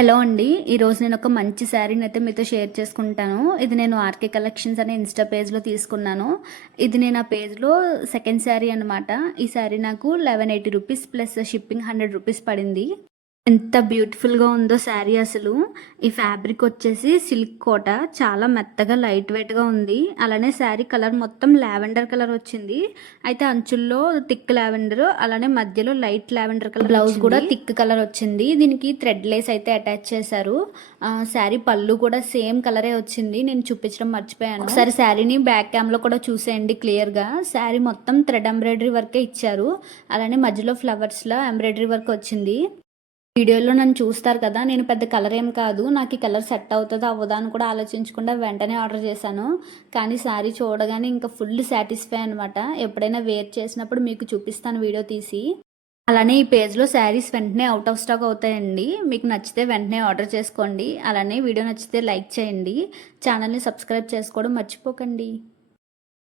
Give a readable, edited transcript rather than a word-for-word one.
Hello అండి. ఈరోజు నేను ఒక మంచి శారీని అయితే మీతో షేర్ చేసుకుంటాను. ఇది నేను ఆర్కే కలెక్షన్స్ అనే ఇన్‌స్టా పేజ్‌లో తీసుకున్నాను. ఇది నేను ఆ పేజ్‌లో సెకండ్ శారీ అనమాట. ఈ శారీ నాకు 1180 రూపీస్ ప్లస్ షిప్పింగ్ 100 రూపీస్ పడింది. ఎంత బ్యూటిఫుల్‌గా ఉందో శారీ అసలు. ఈ ఫ్యాబ్రిక్ వచ్చేసి సిల్క్ కోట. చాలా మెత్తగా లైట్ వెయిట్‌గా ఉంది. అలానే శారీ కలర్ మొత్తం లావెండర్ కలర్ వచ్చింది. అయితే అంచుల్లో థిక్ లావెండర్, అలానే మధ్యలో లైట్ లావెండర్ కలర్ బ్లౌజ్ కూడా థిక్ కలర్ వచ్చింది. దీనికి థ్రెడ్ లేస్ అయితే అటాచ్ చేశారు. శారీ పళ్ళు కూడా సేమ్ కలరే వచ్చింది. నేను చూపించడం మర్చిపోయాను. ఒకసారి శారీని బ్యాక్ క్యామ్‌లో కూడా చూసేయండి క్లియర్‌గా. శారీ మొత్తం థ్రెడ్ ఎంబ్రాయిడరీ వర్కే ఇచ్చారు. అలానే మధ్యలో ఫ్లవర్స్‌లా ఎంబ్రాయిడరీ వర్క్ వచ్చింది. వీడియోలో నన్ను చూస్తారు కదా, నేను పెద్ద కలర్ ఏం కాదు. నాకు ఈ కలర్ సెట్ అవుతుందా అవ్వదా అని కూడా ఆలోచించకుండా వెంటనే ఆర్డర్ చేశాను. కానీ శారీ చూడగానే ఇంకా ఫుల్ సాటిస్ఫై అనమాట. ఎప్పుడైనా వేర్ చేసినప్పుడు మీకు చూపిస్తాను వీడియో తీసి. అలానే ఈ పేజ్లో శారీస్ వెంటనే అవుట్ ఆఫ్ స్టాక్ అవుతాయండి. మీకు నచ్చితే వెంటనే ఆర్డర్ చేసుకోండి. అలానే వీడియో నచ్చితే లైక్ చేయండి. ఛానల్ని సబ్స్క్రైబ్ చేసుకోవడం మర్చిపోకండి.